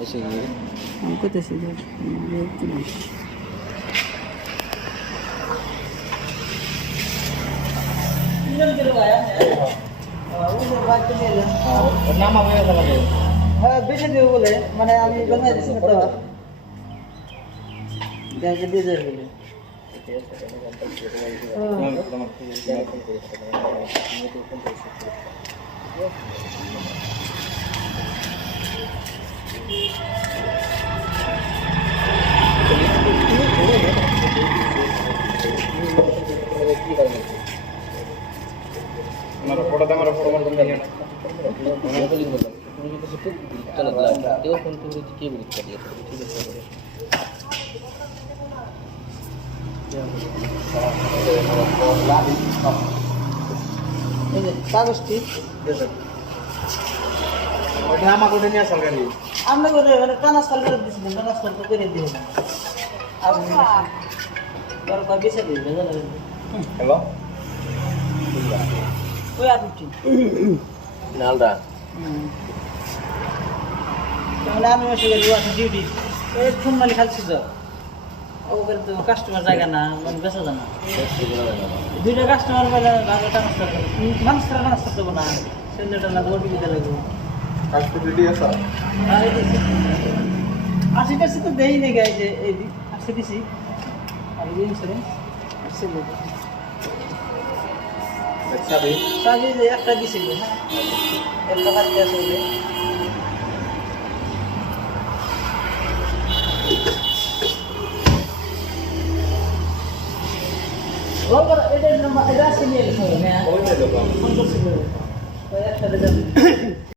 এসে গিয়ে আমি করতেছি যে নাম আমি হ্যাঁ বেশি দেবো বলে মানে আমি বানাই দিচ্ছি তো ব্যাংকে দিয়ে দেবে বলে আমার ফটো মারতাম জানি না আমার বলি বললাম তুমি কিন্তু সেটা চলে দিলাম কেউ ফোন করে কি বলতে দিয়ে ঠিক আছে এই যে কাগজটি ওটা আমাকে ওটা নিয়ে আসল গাড়ি আমরা করে মানে ট্রান্সফার করে দিয়েছিলাম ট্রান্সফার তো করে দিয়েছিলাম আপনি দরকার বেশি দিবে হ্যালো ওই আপনি নালদা তাহলে আমি এসে গেলি আছে ডিউটি ওই ফোন মালি খাচ্ছি তো ওকে তো কাস্টমার জায়গা না মানে বেচা জানা দুইটা কাস্টমার মানে ভালো ট্রান্সফার করে মানুষ তারা ট্রান্সফার করবো না সেন্টারটা না ওটি দিতে লাগবে আশি টাশি তো দেই নেই গাই যে এই আশি দিছি আর এই ইন্স্যুরেন্স আসছে সাজি যে একটা দিছিল একটা কাটতে আসলে এটা নাম্বার এটা আসলে নিয়ে গেছে না ওই তো ফোন করছিল একটা